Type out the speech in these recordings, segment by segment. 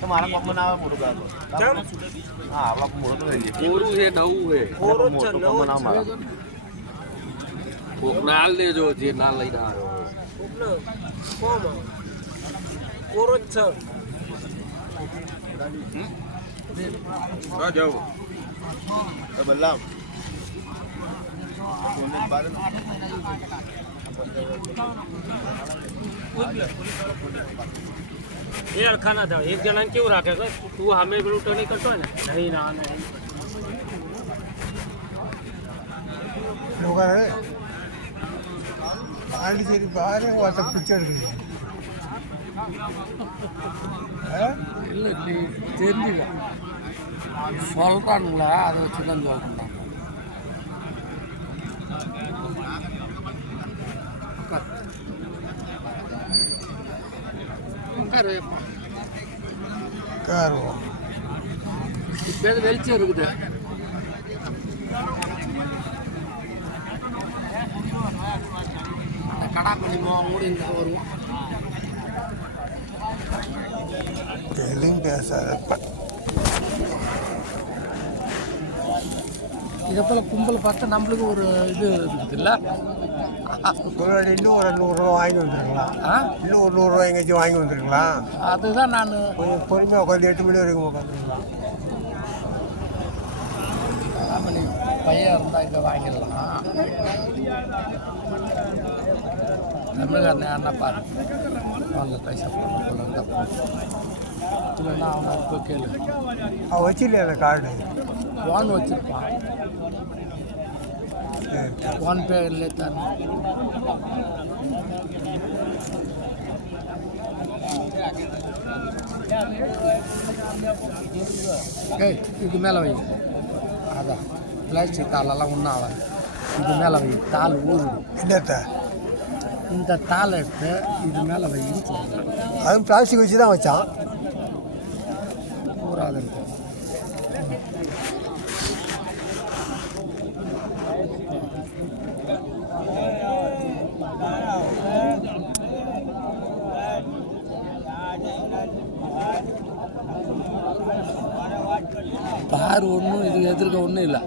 तुम्हारा कब मनावा मुर्गा को हाँ आप मुर्गा लेंगे कोरू है नऊ है कोरू कब मनावा हमारा नाल ले जो जे नाल लई रहा हो કોમ કોરો છે आ जाओ तब अल्लाह એ અડખા ના થાય એક જણાને કેવું રાખે કે તું સામે પેલું ટર્નિંગ કરતો હોય ને નહીં ના નહીં लोग பாண்டிச்சேரி பாரு ஒருத்த பிச்சை எடுக்குது இல்லை நீ தெரிஞ்சுக்க சொல்கிறானுங்களா அதை வச்சு தான் சொல்கிறாங்க காருவோம் இப்போ வெளிச்சம் இருக்குது அந்த கடா கொஞ்சமாக கூட இந்த வருவோம் எதுவும் பேசாதப்ப இதை போல் கும்பல் பார்த்தா நம்மளுக்கு ஒரு இது இருக்குதுல்ல முன்னாடி இன்னும் ஒரு 100 ரூபா வாங்கி வந்துருக்கலாம் இன்னும் ஒரு 100 ரூபா எங்கேயாச்சும் வாங்கி வந்துருக்கலாம் அதுதான் நான் கொஞ்சம் பொறுமையாக உட்காந்து 8 மணி வரைக்கும் உட்காந்துருக்கலாம் நீ பையன் இருந்தால் இங்கே வாங்கிடலாம் தமிழ்காரன் யாருன்னா பாரு வாங்க பைசா போட்டு இல்லைன்னா அவனை இப்போ கேளு அவன் வச்சிடலையே அந்த கார்டு ஃபோன் வச்சுருப்பான் ஃபோன்பே இல்லை தானே ஏய் இது மேலே வை அதான் பிளாஸ்டிக் தாளெல்லாம் ஒன்றும் ஆகாது இது மேலே வை தாள் ஊறுது என்னத்த இந்த தாளை எடுத்து இது மேலே வைன்னு சொல்கிறேன் அதுவும் பிளாஸ்டிக் வச்சு தான் வச்சான் ஊறாது இருக்கும் பார் ஒன்றும் இது எதிர்க்க ஒன்றும் இல்லை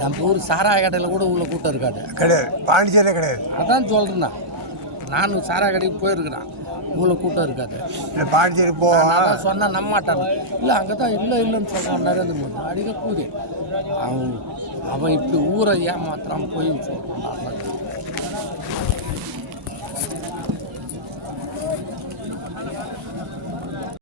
நம்ம ஊர் சாராய கடையில் கூட உள்ள கூட்டம் இருக்காது கிடையாது பாண்டிச்சேரியில் கிடையாது அதான் சொல்கிறேண்ணா நானும் சாராய கடைக்கு போயிருக்கிறேன் இவ்வளோ கூட்டம் இருக்காது இல்லை பாண்டிச்சேரி போ நான் சொன்னால் நம்ப மாட்டாங்க இல்லை அங்கே தான் இல்லைன்னு சொல்கிறான் நரேந்திர மோடி அடிக்க கூடி அவன் இப்படி ஊரை ஏமாத்துறான் போய் சொல்கிறான்